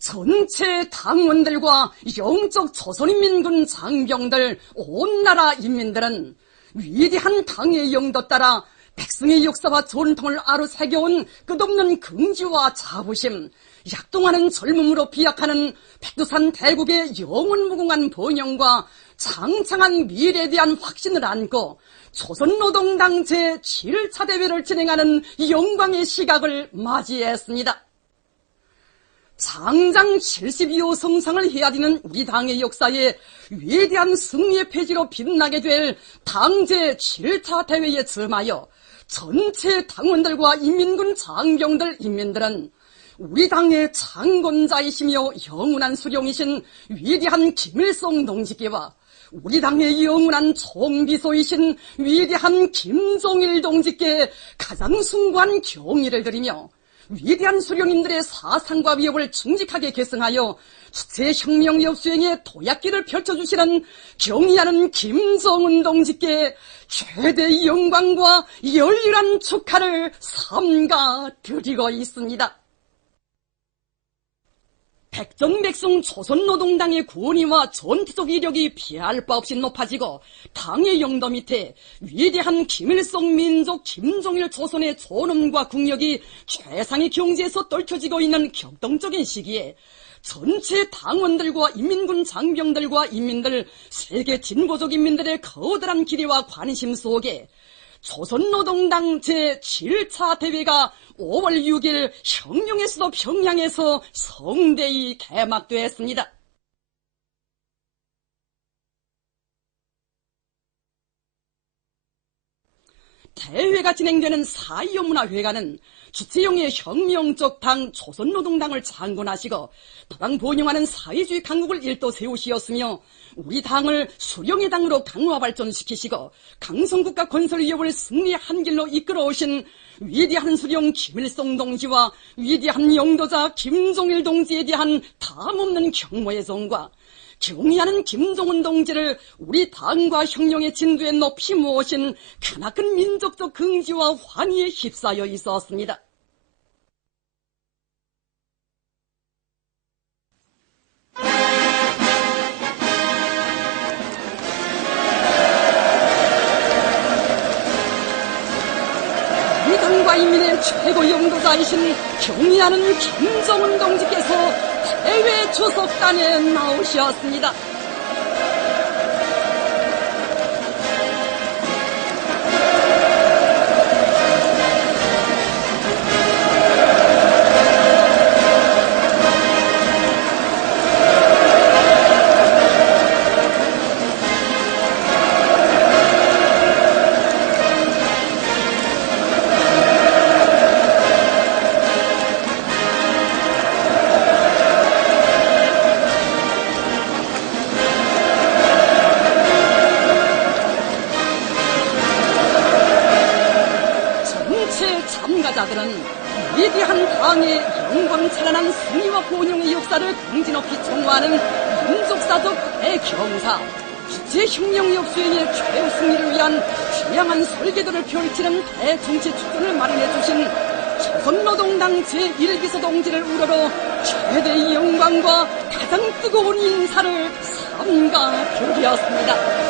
전체 당원들과 영적 조선인민군 장병들, 온 나라 인민들은 위대한 당의 영도 따라 백성의 역사와 전통을 아로새겨온 끝없는 긍지와 자부심, 약동하는 젊음으로 비약하는 백두산 대국의 영원무궁한 번영과 장창한 미래에 대한 확신을 안고 조선노동당 제7차 대회를 진행하는 영광의 시각을 맞이했습니다. 장장 72호 성상을 헤아리는 우리 당의 역사에 위대한 승리의 페이지로 빛나게 될 당 제7차 대회에 점하여 전체 당원들과 인민군 장병들 인민들은 우리 당의 창건자이시며 영원한 수령이신 위대한 김일성 동지께와 우리 당의 영원한 총비서이신 위대한 김정일 동지께 가장 숭고한 경의를 드리며 위대한 수령님들의 사상과 위협을 충직하게 계승하여 주체혁명위협 수행에 도약기를 펼쳐주시는 경의하는 김정은 동지께 최대의 영광과 열렬한 축하를 삼가 드리고 있습니다. 백전백승 조선노동당의 권위와 전투적 이력이 비할 바 없이 높아지고 당의 영도 밑에 위대한 김일성 민족 김정일 조선의 존엄과 국력이 최상의 경지에서 떨쳐지고 있는 격동적인 시기에 전체 당원들과 인민군 장병들과 인민들, 세계 진보적 인민들의 거대한 기대와 관심 속에 조선노동당 제7차 대회가 5월 6일 혁명의 수도 평양에서 성대히 개막되었습니다. 대회가 진행되는 사이연문화회관은 주체형의 혁명적 당 조선노동당을 창건하시고 도당 번영하는 사회주의 강국을 일도 세우시었으며 우리 당을 수령의 당으로 강화 발전시키시고 강성국가 건설 위협을 승리의 한 길로 이끌어오신 위대한 수령 김일성 동지와 위대한 영도자 김정일 동지에 대한 담없는 경모의 정과 경의하는 김정은 동지를 우리 당과 혁명의 진도에 높이 모으신 크나큰 민족적 긍지와 환희에 휩싸여 있었습니다. 우리 당과 인민의 최고 영도자이신 경의하는 김정은 동지께서 대회 초석단에 나오셨습니다. 참가자들은 위대한 당의 영광찬란한 승리와 번영의 역사를 긍지높이 총화하는 민족사적 대경사, 주체혁명력 수행의 최후 승리를 위한 귀향한 설계도를 펼치는 대정치 축전을 마련해 주신 조선노동당 제1비서 동지를 우러러 최대의 영광과 가장 뜨거운 인사를 삼가 드렸습니다.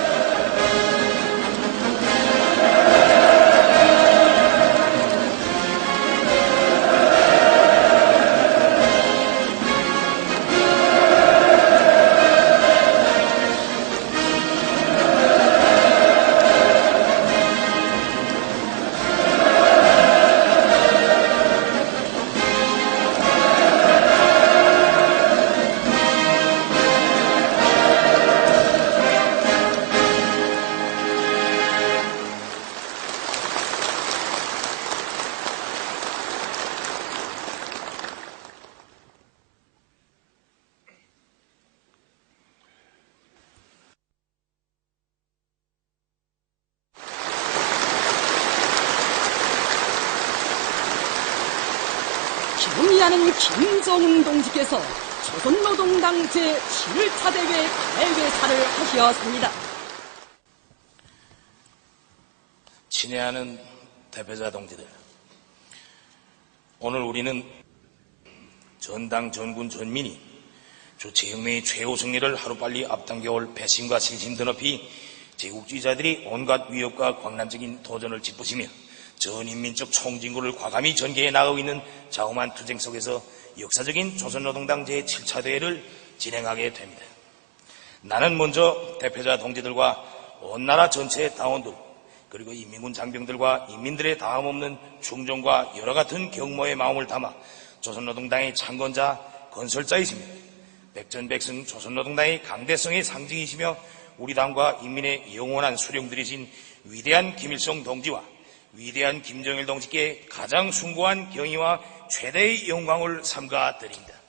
경의하는 김정은 동지께서 조선노동당 제7차 대회 대회사를 하셨습니다. 친애하는 대표자 동지들, 오늘 우리는 전당, 전군, 전민이 주체혁명의 최후 승리를 하루빨리 앞당겨올 배심과 신심 드높이 제국주의자들이 온갖 위협과 광란적인 도전을 짓부시며 전인민적 총진구를 과감히 전개해 나가고 있는 자엄한 투쟁 속에서 역사적인 조선노동당 제7차 대회를 진행하게 됩니다. 나는 먼저 대표자 동지들과 온 나라 전체의 당원들 그리고 인민군 장병들과 인민들의 다함없는 충정과 여러 같은 경모의 마음을 담아 조선노동당의 창건자 건설자이시며 백전백승 조선노동당의 강대성의 상징이시며 우리 당과 인민의 영원한 수령들이신 위대한 김일성 동지와 위대한 김정일 동지께 가장 숭고한 경의와 최대의 영광을 삼가 드립니다.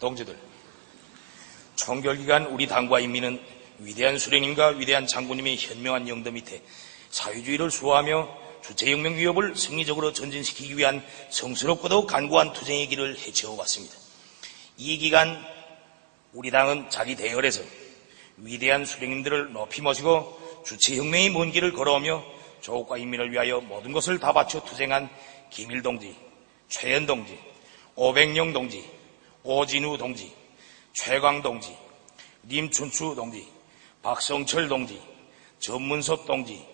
동지들, 총결기간 우리 당과 인민은 위대한 수령님과 위대한 장군님의 현명한 영도 밑에 사회주의를 수호하며 주체혁명 위협을 승리적으로 전진시키기 위한 성스럽고도 간고한 투쟁의 길을 헤쳐왔습니다. 이 기간 우리 당은 자기 대열에서 위대한 수령님들을 높이 모시고 주체혁명의 먼 길을 걸어오며 조국과 인민을 위하여 모든 것을 다 바쳐 투쟁한 김일 동지, 최연 동지, 오백영 동지, 오진우 동지, 최광 동지, 님춘추 동지, 박성철 동지, 전문섭 동지,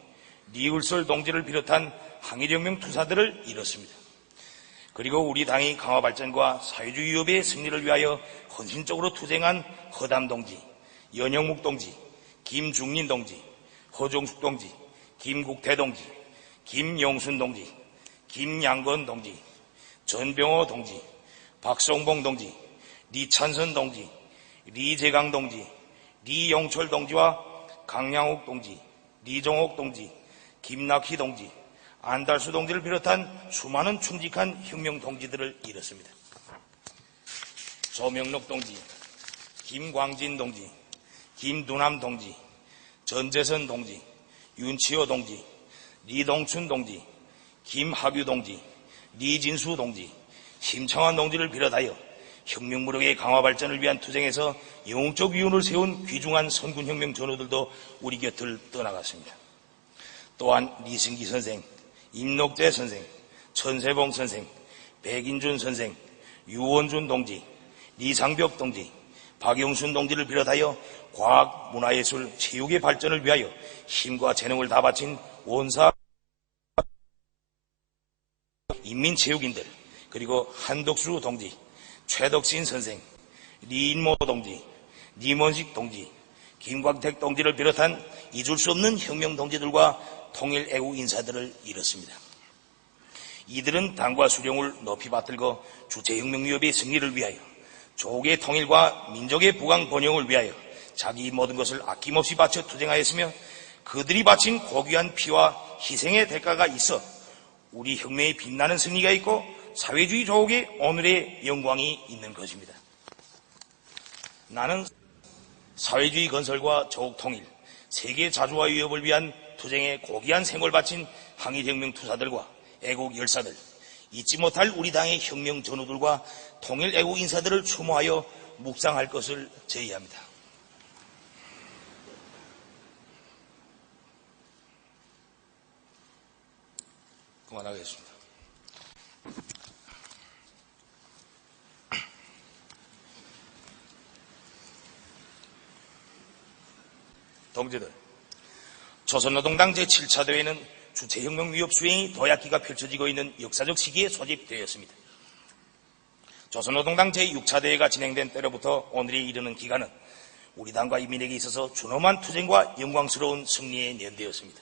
리을설 동지를 비롯한 항일혁명 투사들을 잃었습니다. 그리고 우리 당의 강화 발전과 사회주의 위협의 승리를 위하여 헌신적으로 투쟁한 허담 동지, 연영묵 동지, 김중린 동지, 허종숙 동지, 김국태 동지, 김영순 동지, 김양건 동지, 전병호 동지, 박성봉 동지, 리찬선 동지, 리재강 동지, 리영철 동지와 강양옥 동지, 리종옥 동지, 김낙희 동지, 안달수 동지를 비롯한 수많은 충직한 혁명 동지들을 잃었습니다. 조명록 동지, 김광진 동지, 김두남 동지, 전재선 동지, 윤치호 동지, 리동춘 동지, 김학유 동지, 리진수 동지, 심창환 동지를 비롯하여 혁명무력의 강화 발전을 위한 투쟁에서 영웅적 위운을 세운 귀중한 선군혁명 전우들도 우리 곁을 떠나갔습니다. 또한 리승기 선생, 임록재 선생, 천세봉 선생, 백인준 선생, 유원준 동지, 리상벽 동지, 박용순 동지를 비롯하여 과학, 문화예술, 체육의 발전을 위하여 힘과 재능을 다 바친 원사 인민체육인들, 그리고 한덕수 동지, 최덕신 선생, 리인모 동지, 리mon식 동지, 김광택 동지를 비롯한 잊을 수 없는 혁명 동지들과 통일애국 인사들을 잃었습니다. 이들은 당과 수령을 높이 받들고 주체혁명 위협의 승리를 위하여 조국의 통일과 민족의 부강 번영을 위하여 자기 모든 것을 아낌없이 바쳐 투쟁하였으며 그들이 바친 고귀한 피와 희생의 대가가 있어 우리 혁명의 빛나는 승리가 있고 사회주의 조국의 오늘의 영광이 있는 것입니다. 나는 사회주의 건설과 조국 통일, 세계 자주와 위협을 위한 투쟁에 고귀한 생을 바친 항일혁명 투사들과 애국 열사들, 잊지 못할 우리 당의 혁명 전우들과 통일 애국 인사들을 추모하여 묵상할 것을 제의합니다. 그만하겠습니다. 동지들, 조선노동당 제7차 대회는 주체혁명 위협 수행이 도약기가 펼쳐지고 있는 역사적 시기에 소집되었습니다. 조선노동당 제6차 대회가 진행된 때로부터 오늘에 이르는 기간은 우리 당과 인민에게 있어서 준엄한 투쟁과 영광스러운 승리의 연대였습니다.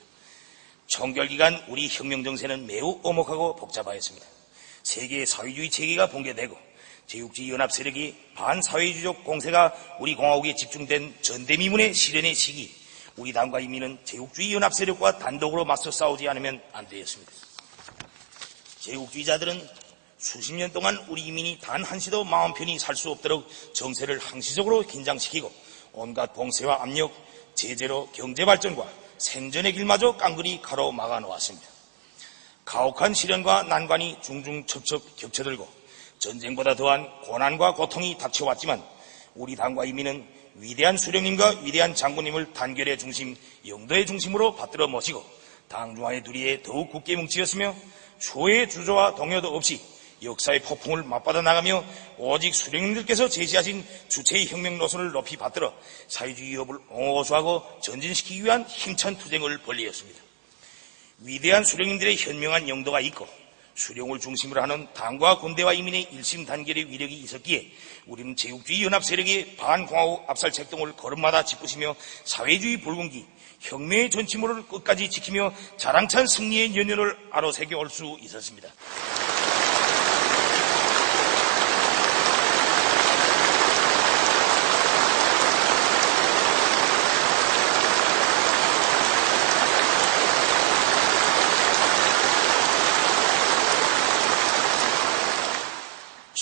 총결기간 우리 혁명 정세는 매우 엄혹하고 복잡하였습니다. 세계의 사회주의 체계가 붕괴되고 제국주의 연합 세력이 반사회주의적 공세가 우리 공화국에 집중된 전대미문의 실현의 시기, 우리 당과 인민은 제국주의 연합 세력과 단독으로 맞서 싸우지 않으면 안 되었습니다. 제국주의자들은 수십 년 동안 우리 이민이 단 한시도 마음 편히 살 수 없도록 정세를 항시적으로 긴장시키고 온갖 봉쇄와 압력, 제재로 경제발전과 생존의 길마저 깡그리 가로막아 놓았습니다. 가혹한 시련과 난관이 중중첩첩 겹쳐들고 전쟁보다 더한 고난과 고통이 닥쳐왔지만 우리 당과 이민은 위대한 수령님과 위대한 장군님을 단결의 중심, 영도의 중심으로 받들어 모시고 당중앙의 두리에 더욱 굳게 뭉치었으며 초의 주저와 동요도 없이 역사의 폭풍을 맞받아 나가며 오직 수령님들께서 제시하신 주체의 혁명 노선을 높이 받들어 사회주의 위협을 옹호수하고 전진시키기 위한 힘찬 투쟁을 벌이었습니다. 위대한 수령님들의 현명한 영도가 있고 수령을 중심으로 하는 당과 군대와 이민의 일심 단결의 위력이 있었기에 우리는 제국주의 연합 세력의 반공화국 압살 책동을 걸음마다 짚으시며 사회주의 불군기, 혁명의 전치물을 끝까지 지키며 자랑찬 승리의 연연을 아로새겨 올 수 있었습니다.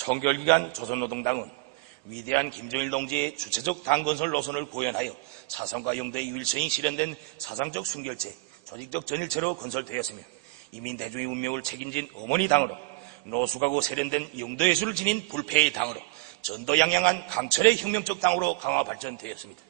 총결기간 조선노동당은 위대한 김정일 동지의 주체적 당건설 노선을 고연하여 사상과 영도의 유일성이 실현된 사상적 순결체, 조직적 전일체로 건설되었으며 이민대중의 운명을 책임진 어머니 당으로 노숙하고 세련된 영도예술을 지닌 불패의 당으로 전도양양한 강철의 혁명적 당으로 강화 발전되었습니다.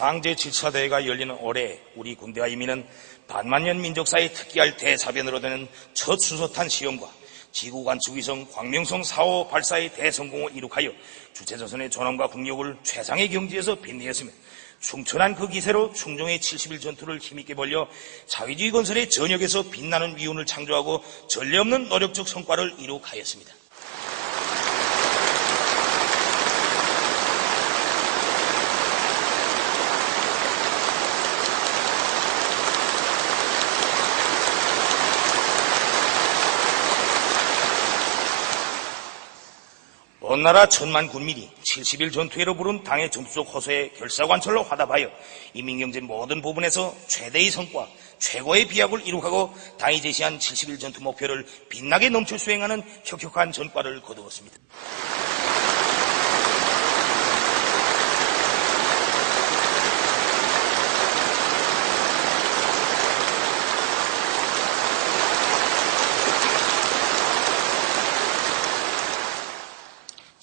당 제7차 대회가 열리는 올해 우리 군대와 이민은 반만년 민족사에 특기할 대사변으로 되는 첫 수소탄 시험과 지구관측위성 광명성 4호 발사의 대성공을 이룩하여 주체조선의 존엄과 국력을 최상의 경지에서 빛내었으며 충천한 그 기세로 충종의 70일 전투를 힘있게 벌려 사회주의 건설의 전역에서 빛나는 위운을 창조하고 전례 없는 노력적 성과를 이룩하였습니다. 온 나라 1000만 군민이 70일 전투회로 부른 당의 전투적 호소에 결사관철로 화답하여 인민경제 모든 부분에서 최대의 성과, 최고의 비약을 이룩하고 당이 제시한 70일 전투 목표를 빛나게 넘쳐 수행하는 혁혁한 전과를 거두었습니다.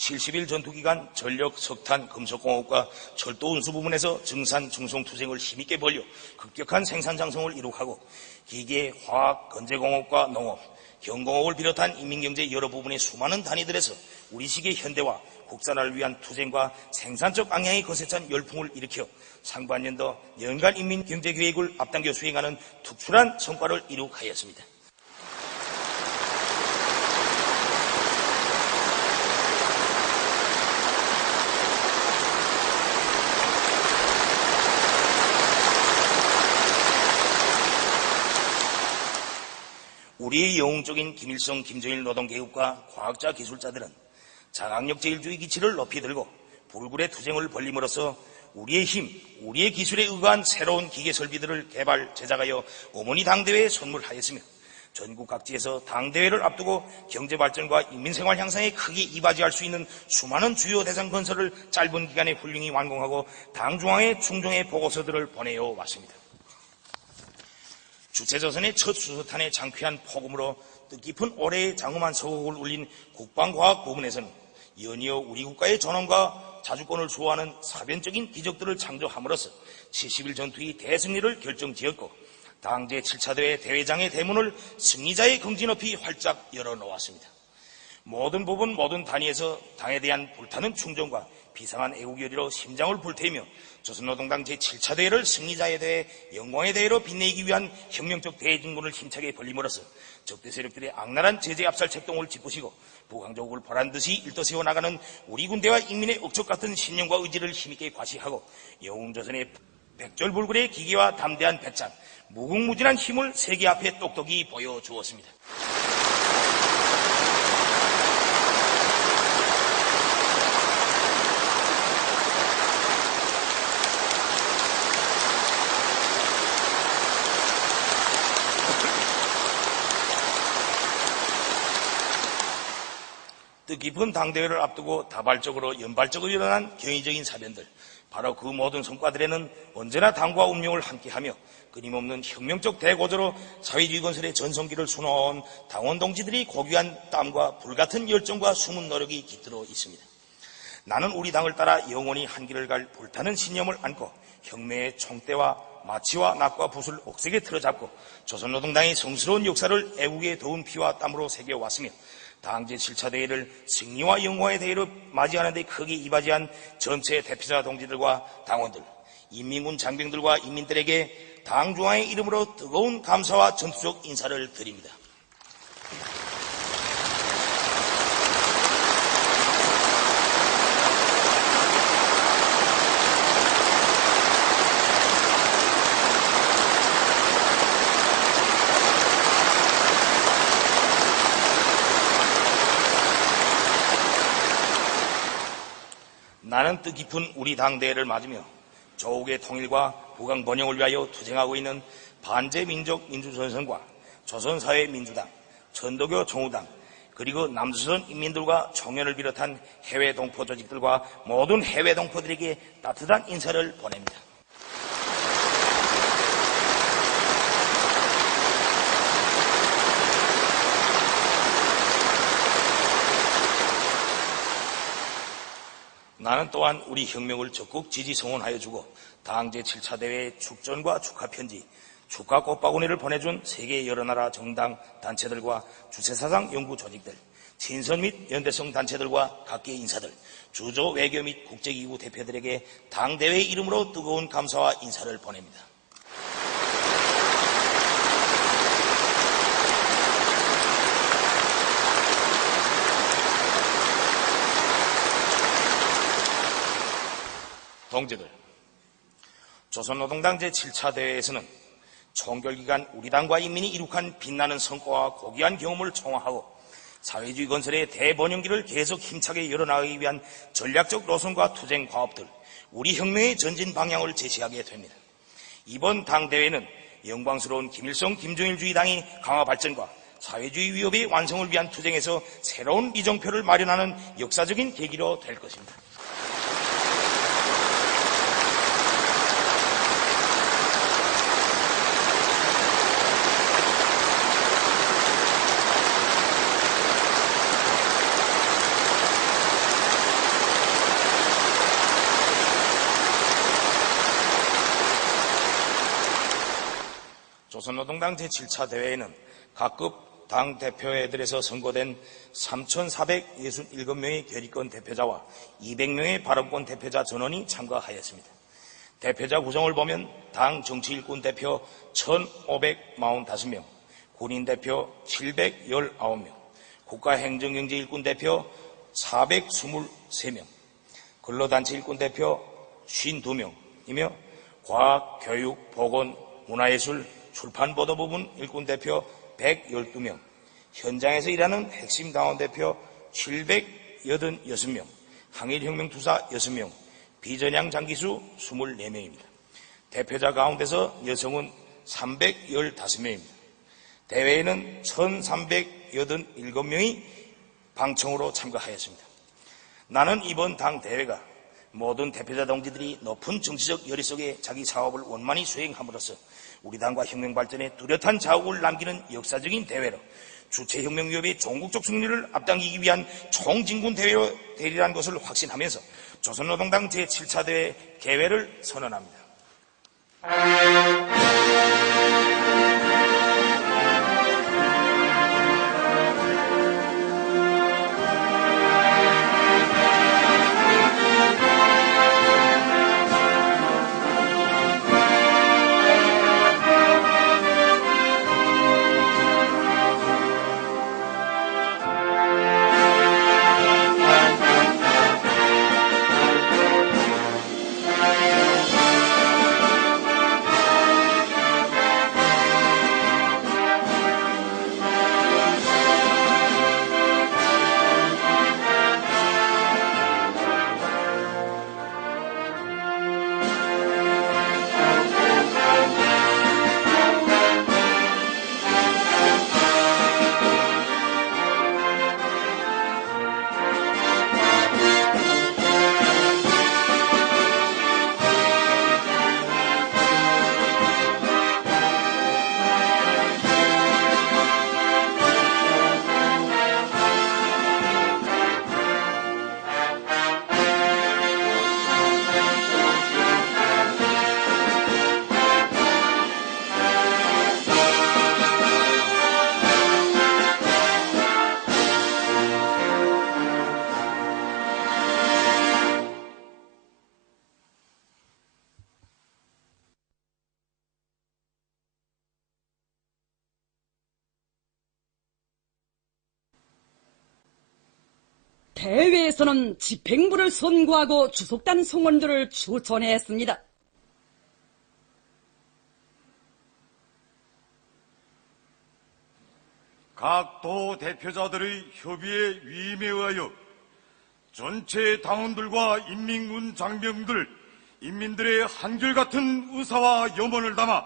(70일) 전투기간 전력, 석탄, 금속공업과 철도 운수 부분에서 증산, 중송 투쟁을 힘있게 벌려 급격한 생산 장성을 이룩하고 기계, 화학, 건재공업과 농업, 경공업을 비롯한 인민경제 여러 부분의 수많은 단위들에서 우리식의 현대화, 국산화를 위한 투쟁과 생산적 방향이 거세찬 열풍을 일으켜 상반년도 연간 인민경제계획을 앞당겨 수행하는 특출한 성과를 이룩하였습니다. 우리의 영웅적인 김일성, 김정일 노동계급과 과학자, 기술자들은 장악력 제일주의 기치를 높이 들고 불굴의 투쟁을 벌림으로써 우리의 힘, 우리의 기술에 의거한 새로운 기계 설비들을 개발, 제작하여 어머니 당대회에 선물하였으며 전국 각지에서 당대회를 앞두고 경제발전과 인민생활 향상에 크게 이바지할 수 있는 수많은 주요 대상 건설을 짧은 기간에 훌륭히 완공하고 당중앙에 충종의 보고서들을 보내어 왔습니다. 주체조선의 첫 수소탄의 장쾌한 포금으로 뜻깊은 올해의 장엄한 서곡을 울린 국방과학 부문에서는 연이어 우리 국가의 존엄과 자주권을 수호하는 사변적인 기적들을 창조함으로써 70일 전투의 대승리를 결정지었고 당 제7차 대회 대회장의 대문을 승리자의 긍지 높이 활짝 열어놓았습니다. 모든 부분, 모든 단위에서 당에 대한 불타는 충정과 비상한 애국열의로 심장을 불태우며 조선노동당 제7차 대회를 승리자의 대회, 영광의 대회로 빛내기 위한 혁명적 대진군을 힘차게 벌림으로써 적대 세력들의 악랄한 제재 압살 책동을 짚으시고 부강조국을 보란듯이 일떠세워 나가는 우리 군대와 인민의 억척 같은 신념과 의지를 힘있게 과시하고 영웅조선의 백절불굴의 기계와 담대한 배짱, 무궁무진한 힘을 세계 앞에 똑똑히 보여주었습니다. 뜻깊은 당대회를 앞두고 다발적으로 연발적으로 일어난 경위적인 사변들, 바로 그 모든 성과들에는 언제나 당과 운명을 함께하며 끊임없는 혁명적 대고조로 사회주의 건설의 전성기를 수놓아온 당원 동지들이 고귀한 땀과 불같은 열정과 숨은 노력이 깃들어 있습니다. 나는 우리 당을 따라 영원히 한 길을 갈 불타는 신념을 안고 혁명의 총대와 마치와 낙과 붓을 옥색에 틀어잡고 조선노동당의 성스러운 역사를 애국의 더운 피와 땀으로 새겨왔으며 당 제7차 대회를 승리와 영광의 대회로 맞이하는 데 크게 이바지한 전체 대표자 동지들과 당원들, 인민군 장병들과 인민들에게 당 중앙의 이름으로 뜨거운 감사와 전투적 인사를 드립니다. 나는 뜻깊은 우리 당대회를 맞으며 조국의 통일과 국강 번영을 위하여 투쟁하고 있는 반제민족 민주전선과 조선사회민주당, 천도교 정우당, 그리고 남조선 인민들과 청년을 비롯한 해외 동포 조직들과 모든 해외 동포들에게 따뜻한 인사를 보냅니다. 나는 또한 우리 혁명을 적극 지지 성원하여 주고 당 제7차 대회 축전과 축하편지, 축하 꽃바구니를 보내준 세계 여러 나라 정당 단체들과 주체사상 연구 조직들, 친선 및 연대성 단체들과 각계 인사들, 주조 외교 및 국제기구 대표들에게 당대회 이름으로 뜨거운 감사와 인사를 보냅니다. 동지들, 조선노동당 제7차 대회에서는 총결기간 우리 당과 인민이 이룩한 빛나는 성과와 고귀한 경험을 총화하고 사회주의 건설의 대번영기를 계속 힘차게 열어나가기 위한 전략적 노선과 투쟁 과업들, 우리 혁명의 전진 방향을 제시하게 됩니다. 이번 당대회는 영광스러운 김일성 김정일주의 당의 강화 발전과 사회주의 위협의 완성을 위한 투쟁에서 새로운 이정표를 마련하는 역사적인 계기로 될 것입니다. 조선노동당 제7차 대회에는 각급 당 대표회들에서 선거된 3,467명의 결의권 대표자와 200명의 발언권 대표자 전원이 참가하였습니다. 대표자 구성을 보면 당 정치일꾼 대표 1,545명, 군인 대표 719명, 국가행정경제일꾼 대표 423명, 근로단체 일꾼 대표 52명이며 과학, 교육, 보건, 문화예술, 출판보도 부분 일꾼 대표 112명, 현장에서 일하는 핵심 당원 대표 786명, 항일혁명투사 6명, 비전향 장기수 24명입니다. 대표자 가운데서 여성은 315명입니다. 대회에는 1,387명이 방청으로 참가하였습니다. 나는 이번 당 대회가 모든 대표자 동지들이 높은 정치적 열의 속에 자기 사업을 원만히 수행함으로써 우리 당과 혁명 발전에 뚜렷한 자국을 남기는 역사적인 대회로 주체혁명위협의 종국적 승리를 앞당기기 위한 총진군 대회로 되리라는 것을 확신하면서 조선노동당 제7차 대회 개회를 선언합니다. 대회에서는 집행부를 선고하고 주속단 성원들을 추천했습니다. 각 도 대표자들의 협의에 위임에 의하여 전체 당원들과 인민군 장병들, 인민들의 한결같은 의사와 염원을 담아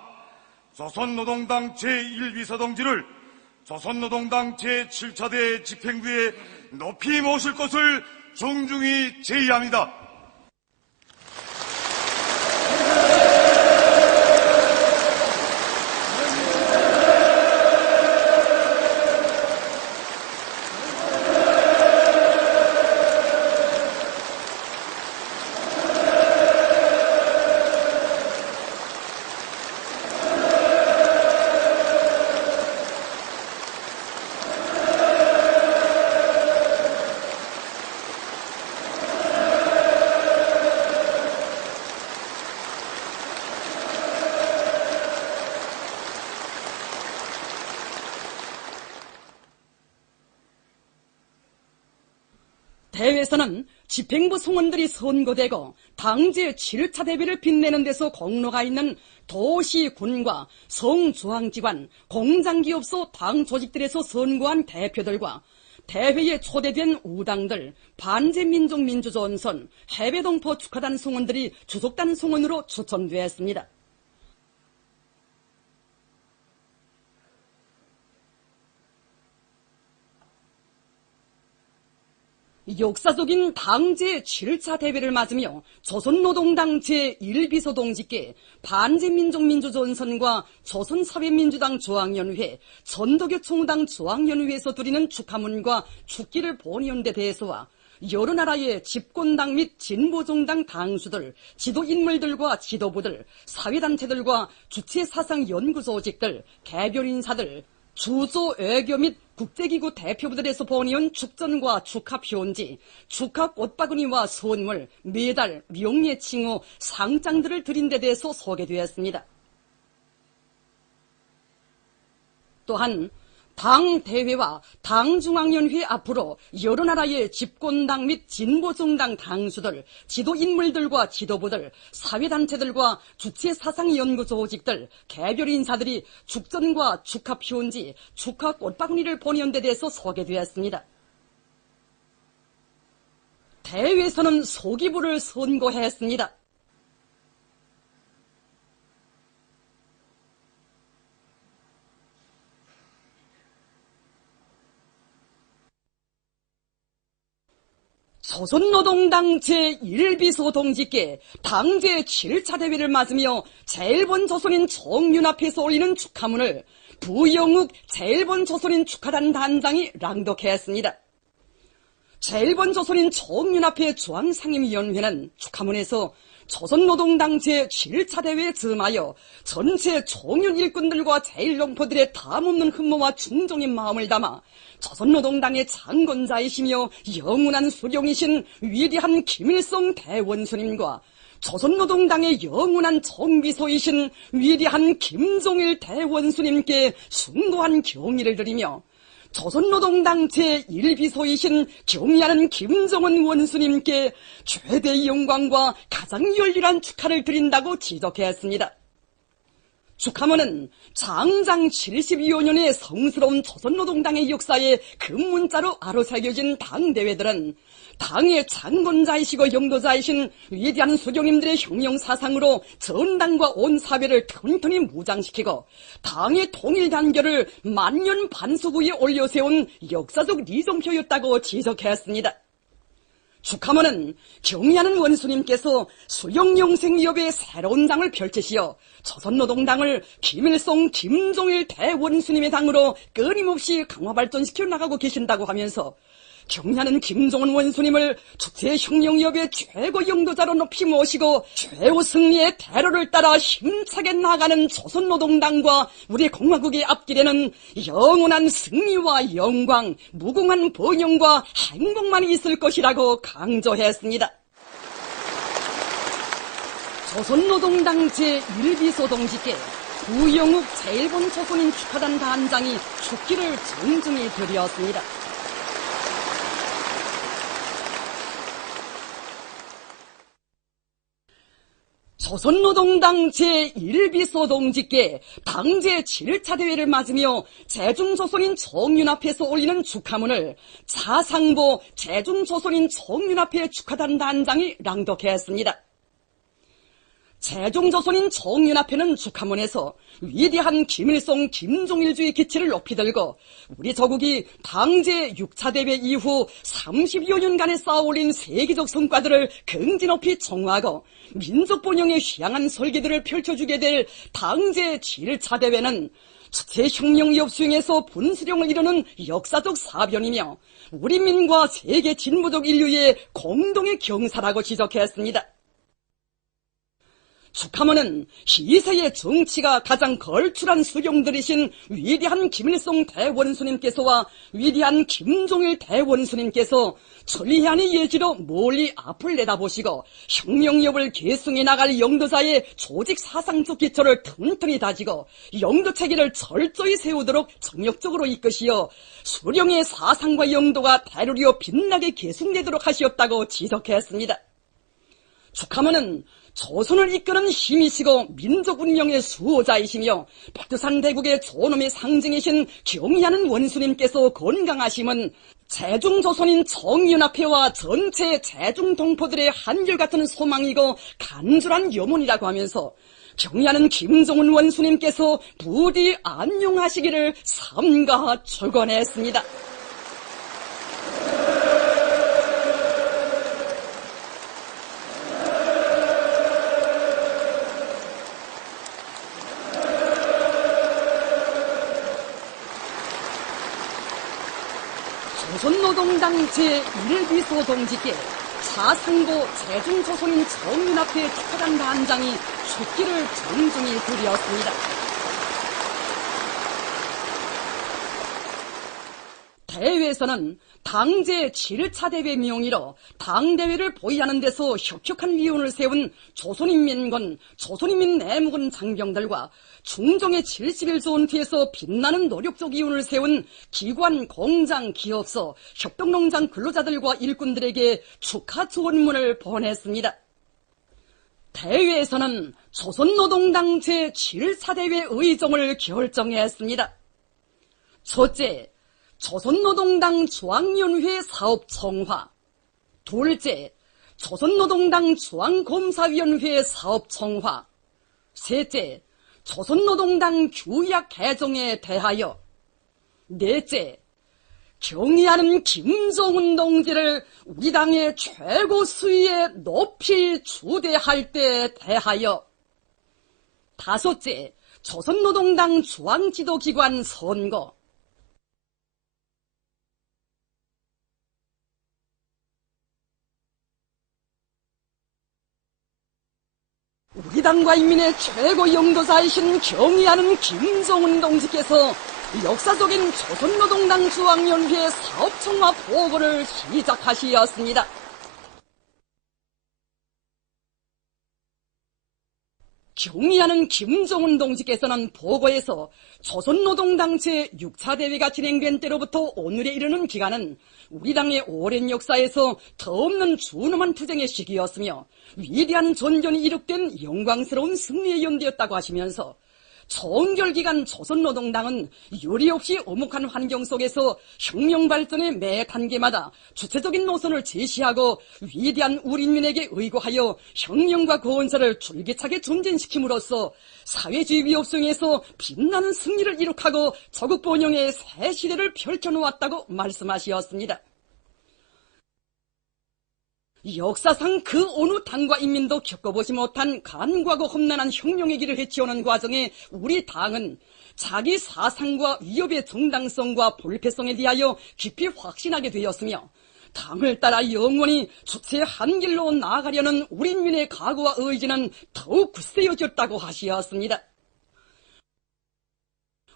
조선노동당 제1비서동지를 조선노동당 제7차대 집행부에 높이 모실 것을 정중히 제의합니다. 대회에서는 집행부 성원들이 선고되고 당제 7차 대회를 빛내는 데서 공로가 있는 도시, 군과 성중앙기관, 공장기업소 당 조직들에서 선고한 대표들과 대회에 초대된 우당들, 반제민족민주전선, 해외동포 축하단 성원들이 주속단 성원으로 추천되었습니다. 역사적인 당제 7차 대회를 맞으며 조선노동당 제1비서동지께 반제민족민주전선과 조선사회민주당 중앙연회, 전도교총우당 중앙연회에서 드리는 축하문과 축기를 보내온 데 대해서와 여러 나라의 집권당 및 진보정당 당수들, 지도인물들과 지도부들, 사회단체들과 주체사상연구조직들, 개별인사들, 주조 외교 및 국제기구 대표부들에서 보내온 축전과 축하표온지, 축하꽃바구니와 선물, 메달, 명예칭호, 상장들을 드린 데 대해서 소개되었습니다. 또한 당대회와 당중앙연회 앞으로 여러 나라의 집권당 및 진보정당 당수들, 지도인물들과 지도부들, 사회단체들과 주체사상연구조직들, 개별인사들이 축전과 축하표온지, 축하꽃바구니를 보내온 데 대해서 소개되었습니다. 대회에서는 소기부를 선고했습니다. 조선노동당 제1비서동지께 당제 7차 대회를 맞으며 제1번 조선인 정윤 앞에서 올리는 축하문을 부영욱 제1번 조선인 축하단 단장이 랑독했습니다. 제1번 조선인 정윤 앞의 중앙상임위원회는 축하문에서 조선노동당 제7차 대회에 점하여 전체 정윤 일꾼들과 제1농포들의 담없는 흠모와 충정의 마음을 담아 조선노동당의 창건자이시며 영원한 수령이신 위대한 김일성 대원수님과 조선노동당의 영원한 정비소이신 위대한 김종일 대원수님께 숭고한 경의를 드리며 조선노동당 제1비서이신 경의하는 김정은 원수님께 최대의 영광과 가장 열렬한 축하를 드린다고 지적했습니다. 축하문은 장장 72여년의 성스러운 조선노동당의 역사에 금문자로 아로새겨진 당대회들은 당의 창건자이시고 영도자이신 위대한 수령님들의 혁명사상으로 전당과 온 사회를 튼튼히 무장시키고 당의 통일단결을 만년 반석 위에 올려세운 역사적 리정표였다고 지적했습니다. 축하문은 경의하는 원수님께서 수령영생위협의 새로운 장을 펼치시어 조선노동당을 김일성, 김종일 대원수님의 당으로 끊임없이 강화 발전시켜 나가고 계신다고 하면서 경의하는 김종은 원수님을 주체혁명위협의 최고 영도자로 높이 모시고 최후 승리의 대로를 따라 힘차게 나가는 조선노동당과 우리 공화국의 앞길에는 영원한 승리와 영광, 무궁한 번영과 행복만 있을 것이라고 강조했습니다. 조선노동당 제1비서동지께 부영욱 제1번 조선인 축하단 단장이 축기를 정중히 드렸습니다. 조선노동당 제1비서동직계 당제 7차 대회를 맞으며 제중조선인 정윤합회에서 올리는 축하문을 차상보 제중조선인 정윤합회 축하단 단장이 낭독했습니다. 제중조선인 정윤합회는 축하문에서 위대한 김일성 김종일주의 기치를 높이 들고 우리 조국이 당제 6차 대회 이후 30여 년간에 쌓아올린 세계적 성과들을 긍지 높이 정화하고 민족 번영에 향한 설계들을 펼쳐주게 될 당제 7차 대회는 주체혁명위협 수행에서 분수령을 이루는 역사적 사변이며 우리 민과 세계 진보적 인류의 공동의 경사라고 지적했습니다. 축하문은 시세의 정치가 가장 걸출한 수령들이신 위대한 김일성 대원수님께서와 위대한 김종일 대원수님께서 천리안의 예지로 멀리 앞을 내다보시고 혁명위협을 계승해 나갈 영도자의 조직 사상적 기초를 튼튼히 다지고 영도 체계를 철저히 세우도록 정력적으로 이끄시어 수령의 사상과 영도가 대류리어 빛나게 계승되도록 하시었다고 지적했습니다. 축하문은 조선을 이끄는 힘이시고 민족 운명의 수호자이시며 백두산 대국의 존엄의 상징이신 경의하는 원수님께서 건강하심은 제중조선인 정윤합회와 전체 제중동포들의 한결같은 소망이고 간절한 염원이라고 하면서 경의하는 김종은 원수님께서 부디 안녕하시기를 삼가 축원했습니다. 조선노동당 제1비서동직계 차상보 제중조선인 정윤합회 축하단 단장이 축기를 정중히 드렸습니다. 대회에서는 당제 7차 대회 명의로 당대회를 보위하는 데서 혁혁한 위원을 세운 조선인민군, 조선인민 내무군 장병들과 중종의 70일 전투에서 빛나는 노력적 이윤을 세운 기관, 공장, 기업소, 협동농장 근로자들과 일꾼들에게 축하 지원문을 보냈습니다. 대회에서는 조선노동당 제7차 대회 의정을 결정했습니다. 첫째, 조선노동당 중앙위원회 사업 정화. 둘째, 조선노동당 중앙검사위원회 사업 정화. 셋째, 조선노동당 규약 개정에 대하여. 넷째, 경의하는 김종은 동지를 우리 당의 최고 수위에 높이 추대할 때 대하여. 다섯째, 조선노동당 중앙지도기관 선거. 우리 당과 인민의 최고 영도자이신 경의하는 김종은 동지께서 역사적인 조선노동당 중앙위원회 사업청화 보고를 시작하시었습니다. 경의하는 김종은 동지께서는 보고에서 조선노동당 제6차 대회가 진행된 때로부터 오늘에 이르는 기간은 우리 당의 오랜 역사에서 더없는 준엄한 투쟁의 시기였으며 위대한 전전이 이룩된 영광스러운 승리의 연대였다고 하시면서 청결기간 조선노동당은 유리없이 엄혹한 환경 속에서 혁명 발전의 매 단계마다 주체적인 노선을 제시하고 위대한 우리 인민에게 의거하여 혁명과 건설을 줄기차게 전진시킴으로써 사회주의 위협 속에서 빛나는 승리를 이룩하고 조국 번영의 새 시대를 펼쳐놓았다고 말씀하셨습니다. 역사상 그 어느 당과 인민도 겪어보지 못한 간과하고 험난한 혁명의 길을 헤쳐오는 과정에 우리 당은 자기 사상과 위협의 정당성과 불패성에 대하여 깊이 확신하게 되었으며 당을 따라 영원히 주체의 한 길로 나아가려는 우리 인민의 각오와 의지는 더욱 굳세어졌다고 하시었습니다.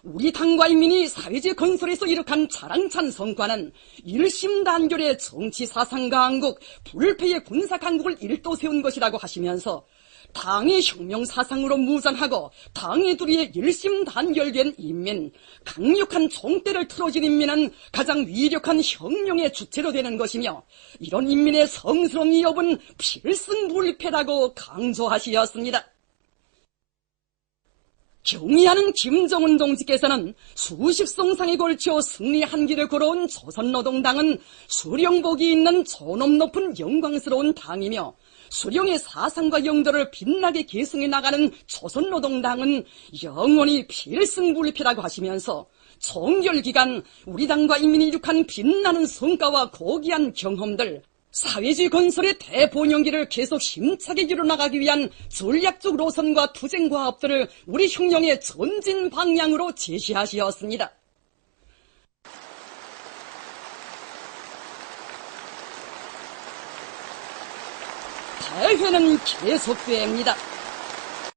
우리 당과 인민이 사회주의 건설에서 이룩한 자랑찬 성과는 일심단결의 정치 사상 강국, 불패의 군사 강국을 일도 세운 것이라고 하시면서 당의 혁명사상으로 무장하고 당의 도리에 일심단결된 인민, 강력한 총대를 틀어진 인민은 가장 위력한 혁명의 주체로 되는 것이며 이런 인민의 성스러운 위협은 필승불패라고 강조하시었습니다. 경의하는 김정은 동지께서는 수십 성상에 걸쳐 승리 한 길을 걸어온 조선노동당은 수령복이 있는 존엄 높은 영광스러운 당이며 수령의 사상과 영도를 빛나게 계승해 나가는 조선노동당은 영원히 필승불패라고 하시면서 종결기간 우리 당과 인민이 이룩한 빛나는 성과와 고귀한 경험들, 사회주의 건설의 대본영기를 계속 힘차게 이뤄나가기 위한 전략적 노선과 투쟁 과업들을 우리 혁명의 전진 방향으로 제시하시었습니다. 대회는 계속됩니다.